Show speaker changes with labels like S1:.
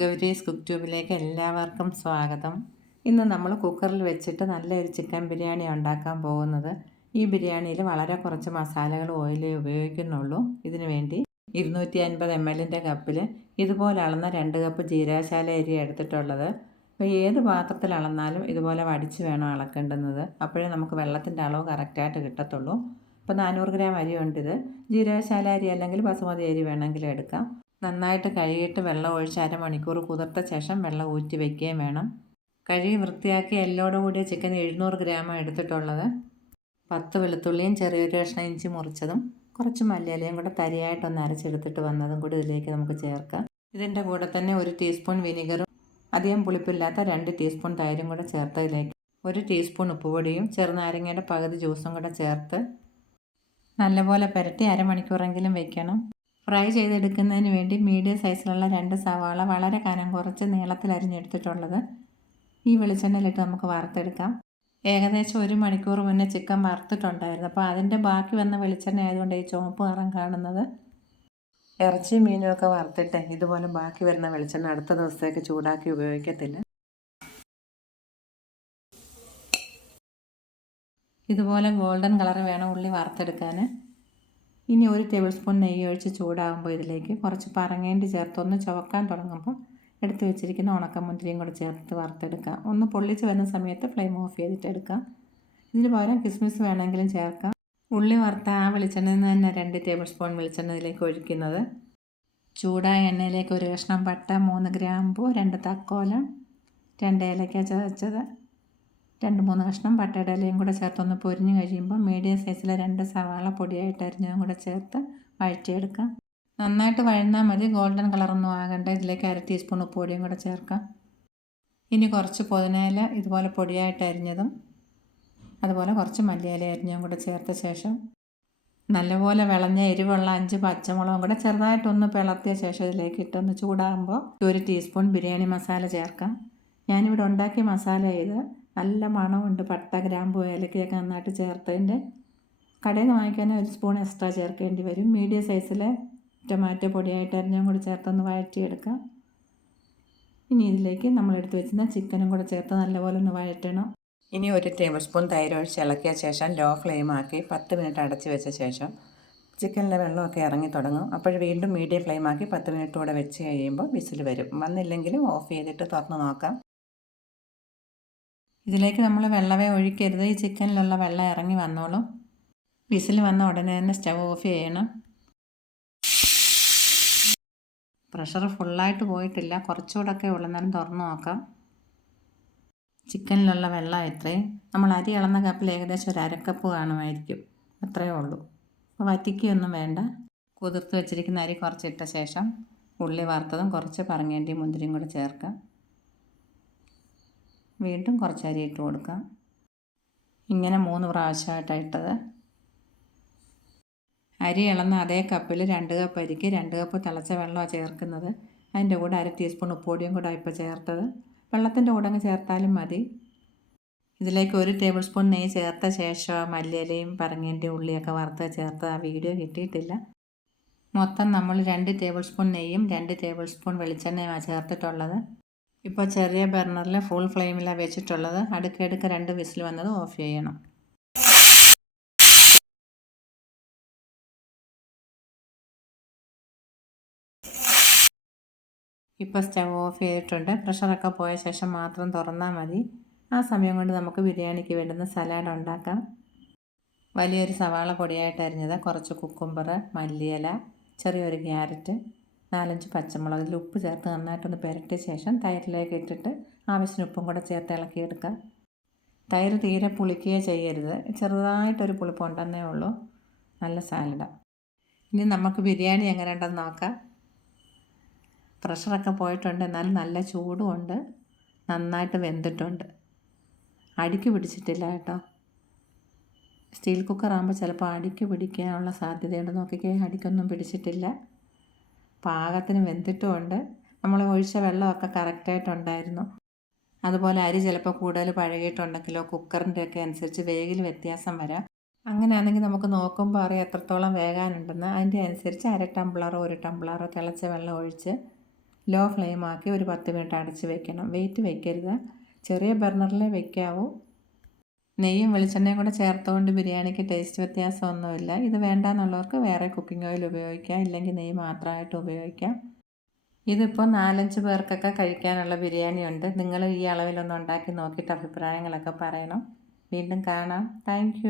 S1: Gowri's cook ട്യൂബിലേക്ക് എല്ലാവർക്കും സ്വാഗതം. ഇന്ന് നമ്മൾ കുക്കറിൽ വെച്ചിട്ട് നല്ലൊരു ചിക്കൻ ബിരിയാണി ഉണ്ടാക്കാൻ പോകുന്നത്. ഈ ബിരിയാണിയിൽ വളരെ കുറച്ച് മസാലകൾ ഓയിലേ ഉപയോഗിക്കുന്നുള്ളൂ. ഇതിനു വേണ്ടി ഇരുന്നൂറ്റി അൻപത് എം എല്ലിന്റെ കപ്പിൽ ഇതുപോലെ അളന്ന രണ്ട് കപ്പ് ജീരാശാല അരി എടുത്തിട്ടുള്ളത്. അപ്പോൾ ഏത് പാത്രത്തിൽ അളന്നാലും ഇതുപോലെ വടിച്ച് വേണം അളക്കേണ്ടുന്നത്. അപ്പോഴേ നമുക്ക് വെള്ളത്തിന്റെ അളവ് കറക്റ്റായിട്ട് കിട്ടത്തുള്ളൂ. അപ്പോൾ നാനൂറ് ഗ്രാം അരി ഉണ്ട് ഇത് ജീരകശാല അരി അല്ലെങ്കിൽ ബസുമതി അരി വേണമെങ്കിലും എടുക്കാം. നന്നായിട്ട് കഴുകിയിട്ട് വെള്ളം ഒഴിച്ച് അരമണിക്കൂർ കുതിർത്ത ശേഷം വെള്ളം ഊറ്റി വയ്ക്കുകയും വേണം. കഴുകി വൃത്തിയാക്കി എല്ലോടും കൂടിയ ചിക്കൻ എഴുന്നൂറ് ഗ്രാം എടുത്തിട്ടുള്ളത്. പത്ത് വെളുത്തുള്ളിയും ചെറിയൊരു കഷ്ണം ഇഞ്ചി മുറിച്ചതും കുറച്ച് മല്ലിയിലയും കൂടെ തരിയായിട്ടൊന്ന് അരച്ചെടുത്തിട്ട് വന്നതും കൂടി ഇതിലേക്ക് നമുക്ക് ചേർക്കാം. ഇതിന്റെ കൂടെ തന്നെ ഒരു ടീസ്പൂൺ വിനിഗറും അധികം പുളിപ്പില്ലാത്ത രണ്ട് ടീസ്പൂൺ തൈരും കൂടെ ചേർത്തതിലേക്ക് ഒരു ടീസ്പൂൺ ഉപ്പുപൊടിയും ചെറുനാരങ്ങയുടെ പകുതി ജ്യൂസും കൂടെ ചേർത്ത് നല്ലപോലെ പുരട്ടി അരമണിക്കൂറെങ്കിലും വെക്കണം. ഫ്രൈ ചെയ്തെടുക്കുന്നതിന് വേണ്ടി മീഡിയം സൈസിലുള്ള രണ്ട് സവാള വളരെ കനം കുറച്ച് നീളത്തിൽ അരിഞ്ഞെടുത്തിട്ടുള്ളത്. ഈ വെളിച്ചെണ്ണയിലിട്ട് നമുക്ക് വറുത്തെടുക്കാം. ഏകദേശം ഒരു മണിക്കൂർ മുന്നേ ചിക്കൻ വറുത്തിട്ടുണ്ടായിരുന്നു. അപ്പോൾ അതിന്റെ ബാക്കി വന്ന വെളിച്ചെണ്ണ ആയതുകൊണ്ട് ഈ ചുവപ്പ് നിറം കാണുന്നത്. ഇറച്ചി മീനും ഒക്കെ വറുത്തിട്ട് ഇതുപോലെ ബാക്കി വരുന്ന വെളിച്ചെണ്ണ അടുത്ത ദിവസത്തേക്ക് ചൂടാക്കി ഉപയോഗിക്കത്തില്ല. ഇതുപോലെ ഗോൾഡൻ കളർ വേണം ഉള്ളി വറുത്തെടുക്കാൻ. ഇനി ഒരു ടേബിൾ സ്പൂൺ നെയ്യ് ഒഴിച്ച് ചൂടാകുമ്പോൾ ഇതിലേക്ക് കുറച്ച് പറങ്ങേണ്ടി ചേർത്ത് ഒന്ന് ചുവക്കാൻ തുടങ്ങുമ്പോൾ എടുത്ത് വെച്ചിരിക്കുന്ന ഉണക്കമുന്തിരിയും കൂടെ ചേർത്ത് വറുത്തെടുക്കാം ഒന്ന് പൊള്ളിച്ച് വരുന്ന സമയത്ത് ഫ്ലെയിം ഓഫ് ചെയ്തിട്ട് എടുക്കാം ഇതിന് പകരം കിസ്മിസ് വേണമെങ്കിലും ചേർക്കാം. ഉള്ളി വറുത്ത ആ വെളിച്ചെണ്ണയിൽ നിന്ന് തന്നെ രണ്ട് ടേബിൾ സ്പൂൺ വെളിച്ചെണ്ണയിലേക്ക് ഒഴിക്കുന്നത്. ചൂടായ എണ്ണയിലേക്ക് ഒരു കഷ്ണം പട്ട മൂന്ന് ഗ്രാമ്പു രണ്ട് തക്കോലം രണ്ട് ഏലക്ക ചതച്ചത് രണ്ട് മൂന്ന് കഷ്ണം പട്ടയുടെ കൂടെ ചേർത്തൊന്ന് പൊരിഞ്ഞ് കഴിയുമ്പോൾ മീഡിയം സൈസിലെ രണ്ട് സവാള പൊടിയായിട്ട് അരിഞ്ഞതും കൂടെ ചേർത്ത് വഴറ്റിയെടുക്കാം. നന്നായിട്ട് വഴന്നാൽ മതി. ഗോൾഡൻ കളറൊന്നും ആകണ്ട. ഇതിലേക്ക് അര ടീസ്പൂൺ ഉപ്പുപൊടിയും കൂടെ ചേർക്കാം. ഇനി കുറച്ച് പുതിനയില ഇതുപോലെ പൊടിയായിട്ട് അരിഞ്ഞതും അതുപോലെ കുറച്ച് മല്ലിയില അരിഞ്ഞതും കൂടെ ചേർത്ത ശേഷം നല്ലപോലെ വിളഞ്ഞ എരിവുള്ള അഞ്ച് പച്ചമുളകും കൂടെ ചെറുതായിട്ടൊന്ന് പിളർത്തിയ ശേഷം ഇതിലേക്ക് ഇട്ടൊന്ന് ചൂടാകുമ്പോൾ ഒരു ടീസ്പൂൺ ബിരിയാണി മസാല ചേർക്കാം. ഞാനിവിടെ ഉണ്ടാക്കിയ മസാല ഇത് നല്ല മണമുണ്ട് പട്ട ഗ്രാമ്പു ഏലക്കയൊക്കെ നന്നായിട്ട് ചേർത്തതിന്റെ. കടയിൽ നിന്ന് വാങ്ങിക്കാൻ ഒരു സ്പൂൺ എക്സ്ട്രാ ചേർക്കേണ്ടി വരും. മീഡിയം സൈസിലെ ടൊമാറ്റോ പൊടിയായിട്ട് അരിഞ്ഞും കൂടി ചേർത്തൊന്ന് വഴറ്റിയെടുക്കാം. ഇനി ഇതിലേക്ക് നമ്മൾ എടുത്ത് വെച്ചിരുന്ന ചിക്കനും കൂടെ ചേർത്ത് നല്ലപോലെ ഒന്ന് വഴറ്റണം. ഇനി ഒരു ടേബിൾ സ്പൂൺ തൈര് ഒഴിച്ച് ഇളക്കിയ ശേഷം ലോ ഫ്ലെയിം ആക്കി പത്ത് മിനിറ്റ് അടച്ച് വെച്ച ശേഷം ചിക്കനിലെ വെള്ളമൊക്കെ ഇറങ്ങി തുടങ്ങും. അപ്പോൾ വീണ്ടും മീഡിയം ഫ്ലെയിം ആക്കി പത്ത് മിനിറ്റ് കൂടെ വെച്ച് കഴിയുമ്പോൾ വിസിൽ വരും. വന്നില്ലെങ്കിലും ഓഫ് ചെയ്തിട്ട് തുറന്ന് നോക്കാം. ഇതിലേക്ക് നമ്മൾ വെള്ളമേ ഒഴിക്കരുത്. ഈ ചിക്കനിലുള്ള വെള്ളം ഇറങ്ങി വന്നോളും. വിസിൽ വന്ന ഉടനെ തന്നെ സ്റ്റവ് ഓഫ് ചെയ്യണം. പ്രഷർ ഫുള്ളായിട്ട് പോയിട്ടില്ല. കുറച്ചുകൂടെയൊക്കെ ഉള്ളന്നേരം തുറന്ന് നോക്കാം. ചിക്കനിലുള്ള വെള്ളം എത്രയും നമ്മൾ അരി ഇളന്ന കപ്പിൽ ഏകദേശം ഒരു അരക്കപ്പ് കാണുമായിരിക്കും. അത്രയേ ഉള്ളൂ. അപ്പോൾ വറ്റിക്കൊന്നും വേണ്ട. കുതിർത്ത് വെച്ചിരിക്കുന്ന അരി കുറച്ചിട്ട ശേഷം ഉള്ളി വറുത്തതും കുറച്ച് പറങ്ങേണ്ടി മുന്തിരിയും കൂടെ ചേർക്കാം. വീണ്ടും കുറച്ച് അരി ഇട്ട് കൊടുക്കാം. ഇങ്ങനെ മൂന്ന് പ്രാവശ്യമായിട്ടാണ് ഇട്ടത്. അരി ഇളന്ന അതേ കപ്പിൽ രണ്ട് കപ്പ് അരിക്ക് രണ്ട് കപ്പ് തിളച്ച വെള്ളമാണ് ചേർക്കുന്നത്. അതിന്റെ കൂടെ അര ടീസ്പൂൺ ഉപ്പുപൊടിയും കൂടെ ഇപ്പോൾ ചേർത്തത്. വെള്ളത്തിന്റെ കൂടെ അങ്ങ് ചേർത്താലും മതി. ഇതിലേക്ക് ഒരു ടേബിൾ സ്പൂൺ നെയ്യ് ചേർത്ത ശേഷം മല്ലിയിലയും പറങ്ങേന്റെ ഉള്ളിയൊക്കെ വറുത്ത് ചേർത്ത് ആ വീഡിയോ കിട്ടിയിട്ടില്ല. മൊത്തം നമ്മൾ രണ്ട് ടേബിൾ സ്പൂൺ നെയ്യും രണ്ട് ടേബിൾ സ്പൂൺ വെളിച്ചെണ്ണയുമാണ് ചേർത്തിട്ടുള്ളത്. ഇപ്പോൾ ചെറിയ ബർണറിൽ ഫുൾ ഫ്ലെയിമിലാണ് വെച്ചിട്ടുള്ളത്. അടുക്കടുക്ക് രണ്ട് വിസിൽ വന്നത് ഓഫ് ചെയ്യണം. ഇപ്പോൾ സ്റ്റവ് ഓഫ് ചെയ്തിട്ടുണ്ട്. പ്രഷറൊക്കെ പോയ ശേഷം മാത്രം തുറന്നാൽ മതി. ആ സമയം കൊണ്ട് നമുക്ക് ബിരിയാണിക്ക് വേണ്ടുന്ന സലാഡ് ഉണ്ടാക്കാം. വലിയൊരു സവാള പൊടിയായിട്ട് അരിഞ്ഞത് കുറച്ച് കുക്കുംബർ മല്ലിയില ചെറിയൊരു ക്യാരറ്റ് നാലഞ്ച് പച്ചമുളക് ഇതിൽ ഉപ്പ് ചേർത്ത് നന്നായിട്ടൊന്ന് പുരട്ടിയ ശേഷം തൈരിലേക്ക് ഇട്ടിട്ട് ആവശ്യത്തിന് ഉപ്പും കൂടെ ചേർത്ത് ഇളക്കിയെടുക്കുക തൈര് തീരെ പുളിക്കുകയോ ചെയ്യരുത്. ചെറുതായിട്ടൊരു പുളിപ്പ് ഉണ്ടെന്നേ ഉള്ളൂ. നല്ല സാലഡാണ് ഇനി നമുക്ക് ബിരിയാണി എങ്ങനെ ഉണ്ടെന്ന് നോക്കാം. പ്രഷറൊക്കെ പോയിട്ടുണ്ട്. എന്നാലും നല്ല ചൂടുമുണ്ട് നന്നായിട്ട് വെന്തിട്ടുണ്ട്. അടിക്ക് പിടിച്ചിട്ടില്ല കേട്ടോ. സ്റ്റീൽ കുക്കറാകുമ്പോൾ ചിലപ്പോൾ അടിക്ക് പിടിക്കാനുള്ള സാധ്യതയുണ്ട്. നോക്കിക്കേ അടിക്കൊന്നും പിടിച്ചിട്ടില്ല. പാകത്തിന് വെന്തിട്ടുമുണ്ട്. നമ്മൾ ഒഴിച്ച വെള്ളമൊക്കെ കറക്റ്റായിട്ടുണ്ടായിരുന്നു. അതുപോലെ അരി ചിലപ്പോൾ കൂടുതൽ പഴകിയിട്ടുണ്ടെങ്കിലോ കുക്കറിന്റെ ഒക്കെ അനുസരിച്ച് വേഗിൽ വ്യത്യാസം വരാം. അങ്ങനെയാണെങ്കിൽ നമുക്ക് നോക്കുമ്പോൾ അറിയാം എത്രത്തോളം വേകാനുണ്ടെന്ന്. അതിന്റെ അനുസരിച്ച് അര ടംബ്ലറോ ഒരു ടംബ്ലറോ തിളച്ച വെള്ളം ഒഴിച്ച് ലോ ഫ്ലെയിമാക്കി ഒരു പത്ത് മിനിറ്റ് അടച്ച് വെക്കണം. വെയിറ്റ് വെക്കരുത്. ചെറിയ ബർണറിലേ വെക്കാവൂ. നെയ്യും വെളിച്ചെണ്ണയും കൂടെ ചേർത്തുകൊണ്ട് ബിരിയാണിക്ക് ടേസ്റ്റ് വ്യത്യാസമൊന്നുമില്ല. ഇത് വേണ്ടാന്നുള്ളവർക്ക് വേറെ കുക്കിംഗ് ഓയിൽ ഉപയോഗിക്കാം. ഇല്ലെങ്കിൽ നെയ്യ് മാത്രമായിട്ട് ഉപയോഗിക്കാം. ഇതിപ്പോൾ നാലഞ്ച് പേർക്കൊക്കെ കഴിക്കാനുള്ള ബിരിയാണി ഉണ്ട് നിങ്ങൾ ഈ അളവിലൊന്ന് ഉണ്ടാക്കി നോക്കിയിട്ട് അഭിപ്രായങ്ങളൊക്കെ പറയണം. വീണ്ടും കാണാം. താങ്ക്